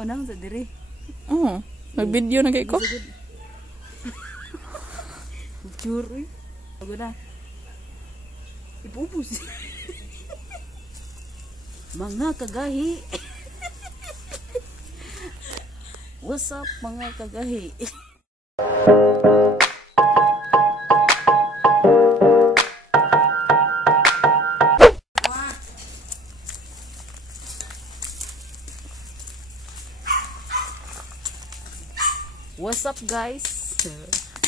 Unang sa diri. Oo. Mag-video na kay ko. Picture. Bago na. Ipupus. Mga kagahi. What's up mga kagahi? What's up guys?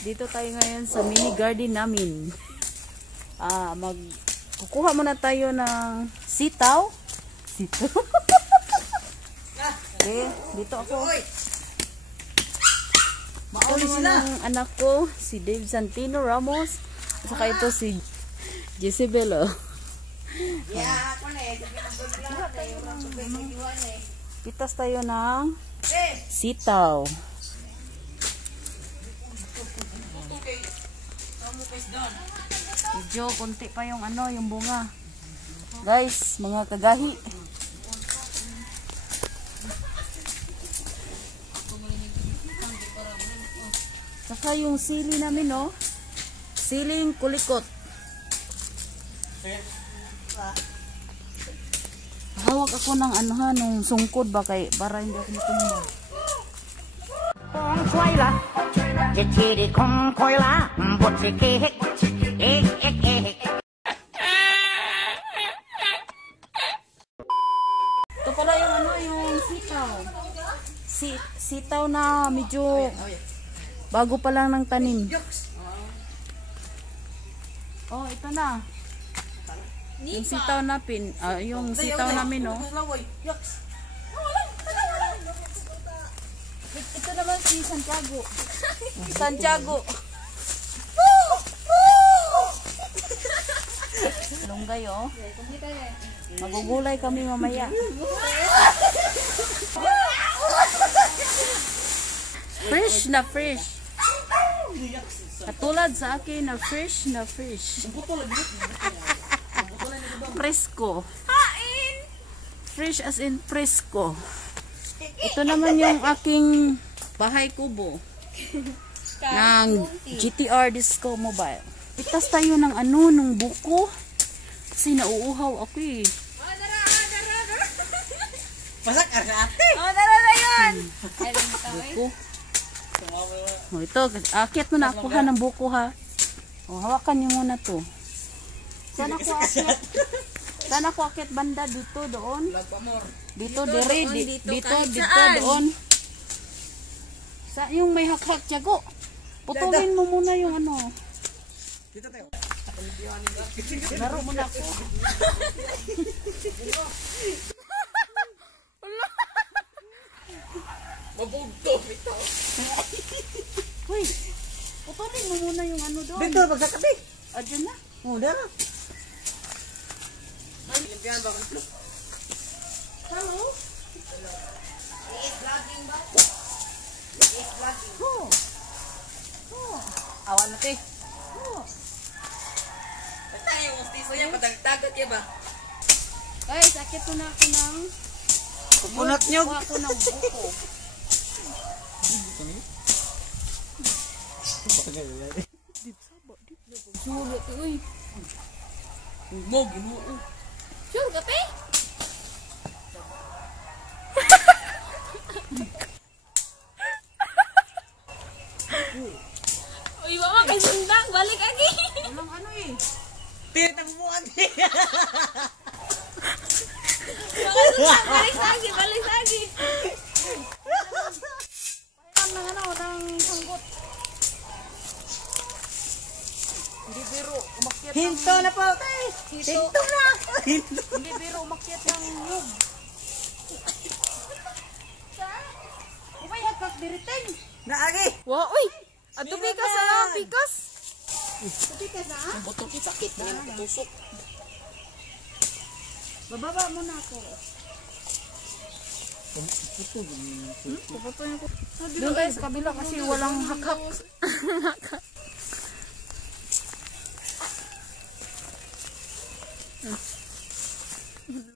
Dito tayo ngayon sa mini garden namin. Kukuha muna tayo ng sitaw. Sitaw. Okay, dito ako. Mauli sila ng anak ko, si Dave Santino Ramos. At saka ito si Jezebel. Pitas tayo ng sitaw. Medyo konti pa yung yung bunga. Guys, mga kagahi. Saka yung sili namin, no? Siling kulikot. Hawak ako ng nung sungkod ba kay para hindi ako matumba. Consuela, chichiri concoila, bochike, Ito pala yung sitaw. Sitaw na medyo bago pa lang ng tanim. Oh, ito na. Yung sitaw namin, yung sitaw namin, no? Ito naman si Santiago. Santiago. Lunggay, oh. Magugulay kami mamaya. Fresh na fresh. Katulad sa akin na fresh na fresh. Fresco. Fresh as in fresco. Ito naman yung aking bahay kubo ng GTR Disco Mobile. Itas tayo ng ng buko. Kasi nauuhaw ako eh. Pasak ka sa ate. Dara yun. Buko. Ito, akit mo na ako ng buko ha. Hawakan niyo muna to. Sana ko akit banda dito, doon. Dito, dito, doon. Sa yung may hakhak, Tiago. Putulin mo muna yung Dito tayo. Laro muna ako. Mabugto ito. Uy, putulin mo muna yung doon. Dito, magkakabi. Diyan na. Dara. Hello? Awan na te. Basta yung ustis niya, padagtagat ya ba? Guys, akit ko na ako ng Pupunat nyo. kuha ko ng buko. Sulit, uy. Mo, ginuo. Sure ka, pe? Uy, mama, kay sundang. Balik lagi. Walang eh. Pirit ang buwan. Balik lagi, balik lagi. Payan ng sanggot. Hindi biro, umakyat Hinto na po. Hinto na. Hindi biro, umakyat ng yug. Umay, hagkak diriting. Naagi. Wow, uy! Ato bigas na, bigas! Ang Butong sakit na yung tusok. Bababa muna ako. Doon tayo sa kabila kasi walang hakhak.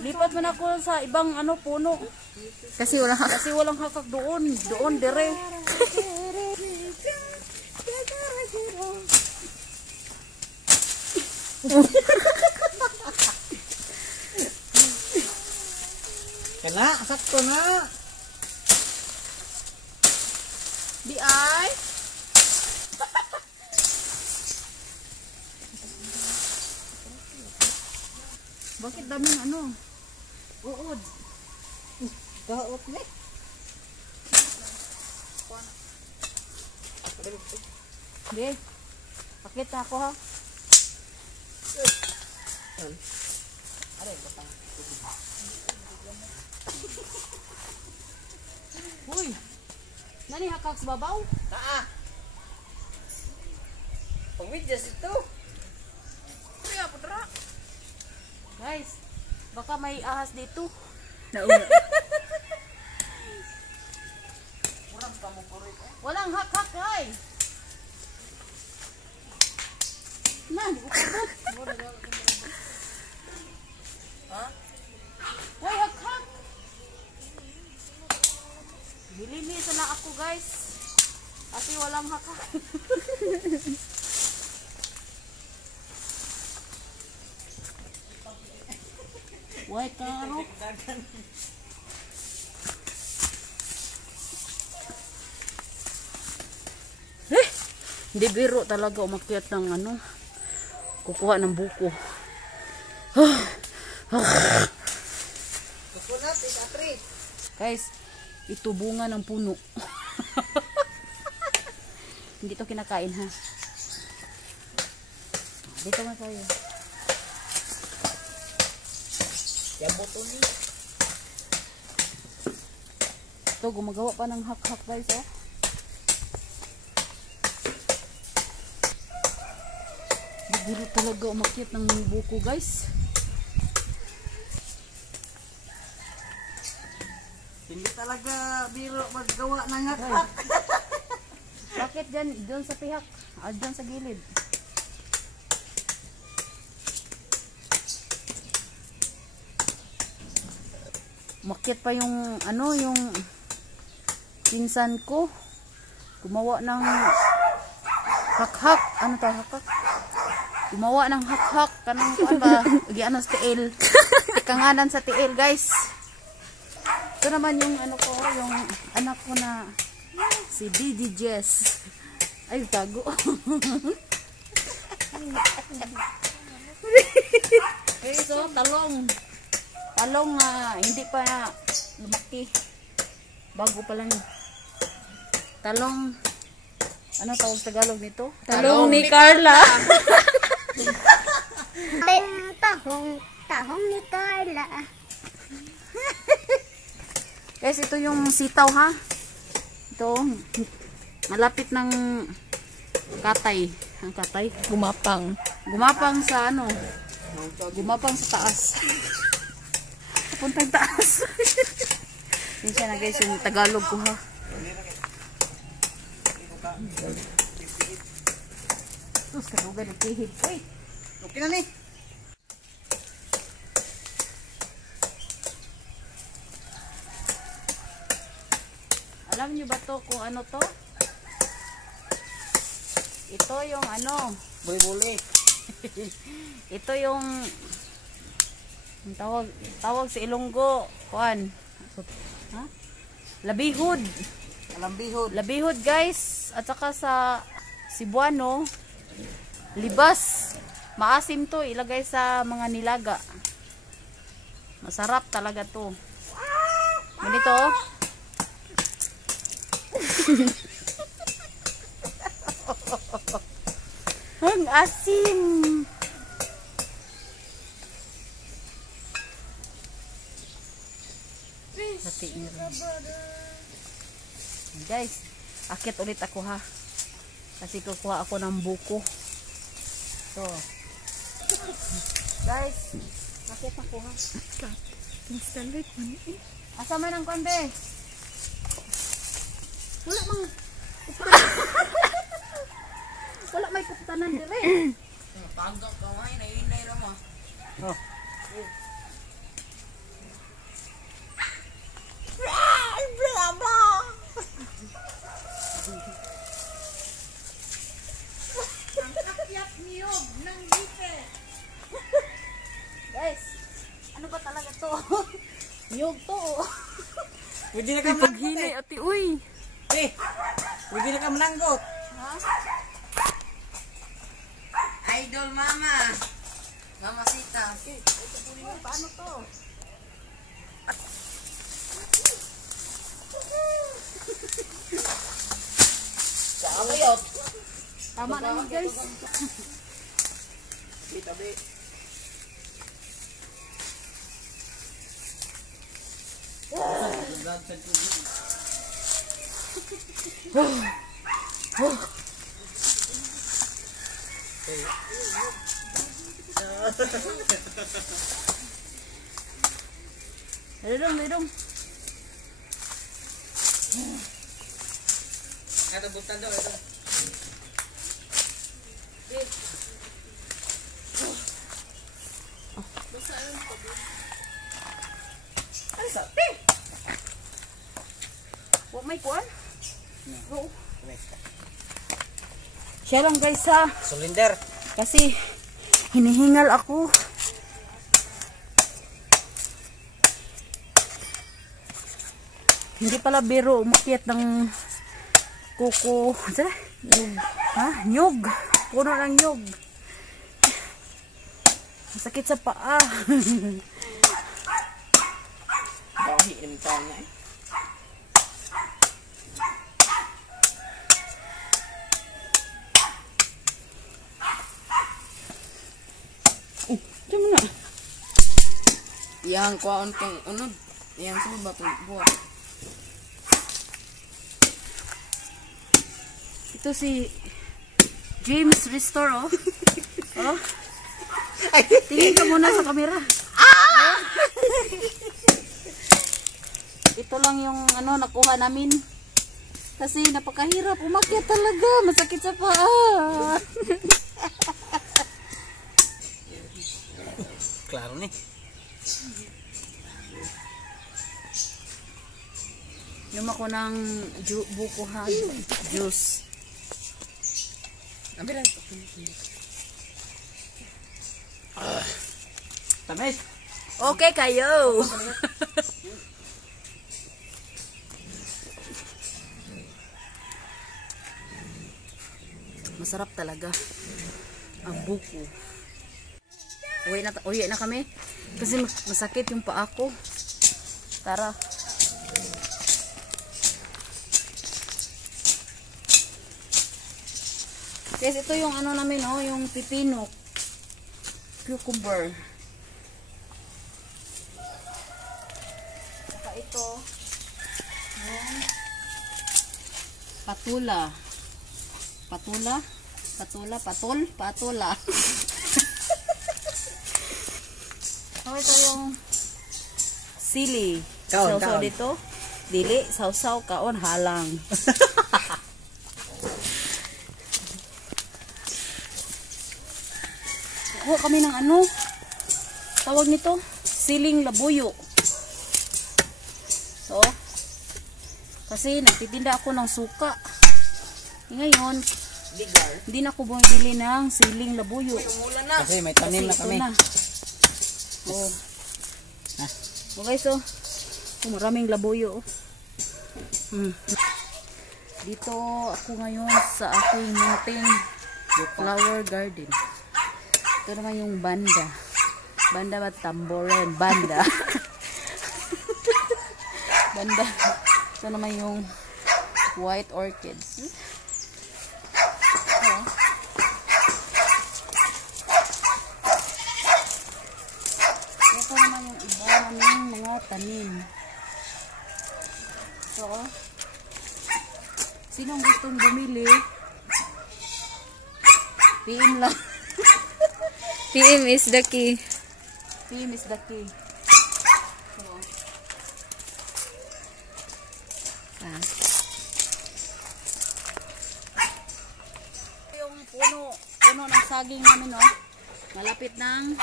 Lipat man ako sa ibang ano puno. Kasi wala ka. Kasi walang hakak doon. Doon, dire. Kana, sakto na. Di ay. Bakit daming ano? Uod. Daot ni. Di. Pakita ako ha. Uy. Nani hakak sa babaw? Taa. Pagwidjas ito. Kaya putra. Guys, baka may ahas dito. Nauna. Walang hak-hak ay. Nan, ukabot. Ha? Hoy, hak-hak. Nilinisan na ako guys. Kasi walang hak-hak. Why karo? Hindi biro talaga umakyat ng ano. Kukuha ng buko. Kukunat is atri. Guys, ito bunga ng puno. Hindi to kinakain ha. Dito na tayo. Yaboto ni. Ito, gumagawa pa ng hak-hak guys oh. Biro talaga umakyat ng buko guys. Hindi talaga biro maggawa ng hakak. Bakit dyan? Doon sa pihak. Dyan sa gilid. Umakyat pa yung ano, yung pinsan ko. Gumawa ng hak-hak. Ano tayo hak-hak? Gumawa ng hak-hak. Kanang kuan ba? Ano sa tiil. Ikanganan sa tiil guys. Ito naman yung ano ko, yung anak ko na si Didi Jess. Ay, tago. Okay, so talong. Talong hindi pa lumaki. Bago pa lang. Talong. Ano tawag sa Tagalog nito? Talong ni Carla. Tahong ni Carla. Guys, ito yung sitaw ha. Ito, malapit ng katay. Ang katay. Gumapang. Gumapang sa ano? Gumapang sa taas. Papuntang taas. Yun siya na guys, yung Tagalog ko ha. Sus, kadugan ng pihig. Uy! Okay na ni. Alam niyo ba to kung ano to? Ito yung ano? Buli-buli. Ito yung tawag sa Ilonggo. Kuan? Ha? Labihod. Alambihod. Labihod guys. At saka sa Cebuano, libas. Maasim to. Ilagay sa mga nilaga. Masarap talaga to. Ganito oh. Ang asim. Hati niyo rin. Guys, akit ulit ako ha. Kasi kukuha ako ng buko. So. Guys, akit ako ha. Asa man ang konde? Wala mang wala may kuptanan dire. Pagak ka nga, inainay rama. Oh. Nyug to. Pwede na ka Ay, paghili, ati, uy. Eh, pwede na ka mananggot. Idol mama. Mama Sita. Paano to? Kakayot. Tama na yun, guys. Tabi. Lidong. Ada bukan daw ito. Huwag may kuwan. Go. Siya lang guys ha. Silinder. Kasi hinihingal ako. Hindi pala biro umakyat ng kuko. Nyug. Ha? Nyug. Puno ng nyug. Masakit sa paa. Bahi yung taon na eh. Diyan mo na. Yang kuwaon kang unod. Yang sa ba itong buwan. Ito si James Restore, oh. Oh. Tingin ka muna sa camera. Ito lang yung ano nakuha namin. Kasi napakahirap umakyat talaga. Masakit sa paa. Klaro ni. Yung ako ng buko ha. Juice. Ambil lang. Tamis. Okay kayo. Masarap talaga ang buko. Uwi na kami kasi masakit yung paa ko. Tara. Guys, ito yung ano namin, oh, yung pipino. Cucumber. Saka ito, yung patula. Patula. So, ito yung sili. Kaon. Sausaw dito. Dili, sausaw, kaon, halang. Kuha kami ng ano, tawag nito, siling labuyo. So, kasi nagtitinda ako ng suka. Ngayon, hindi na ako bumibili ng siling labuyo. Kasi may tanim na Kasi kami. ito na. Oh. Oh guys, oh. Oh, maraming labuyo. Oh. Dito ako ngayon sa aking munting flower garden. Ito naman yung banda. Banda ba? Tamborin. Banda. Banda. Ito naman yung white orchids. Ito naman yung iba naming mga tanim. So, sinong gustong bumili? PM lang. PM is the key. PM is the key. So, yung puno ng saging namin, no? Malapit ng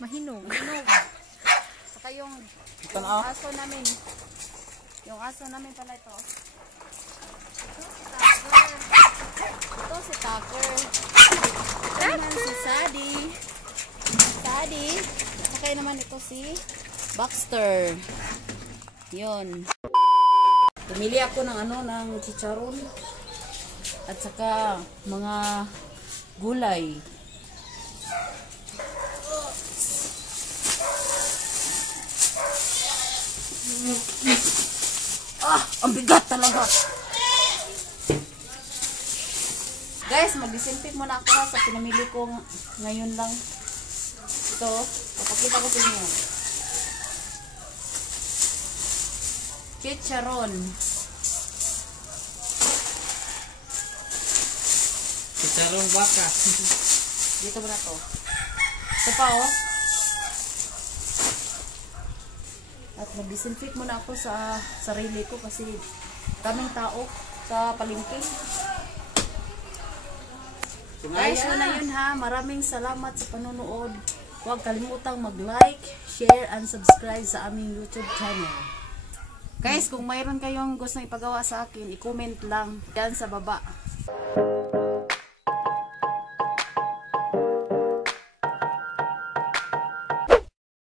Mahinog. Saka yung Tanaw. aso namin. Yung aso namin pala ito. Ito si Tucker. Ito si Sadie. Daddy. Sakay naman ito si Baxter. Yun. Pumili ako ng ng chicharon. At saka mga gulay. Ang bigat talaga. Guys, mag-disinfect muna ako sa pinamili ko ngayon lang. Ito, papakita ko sa inyo. Chicharon. Chicharong baka. Dito mo na to. Ito pa oh. At mag-disinfect muna ako sa sarili ko kasi daming tao sa palengke. Guys, yun na yun ha. Maraming salamat sa panonood. Huwag kalimutang mag-like, share, and subscribe sa aming YouTube channel. Guys, kung mayroon kayong gusto ipagawa sa akin, i-comment lang yan sa baba.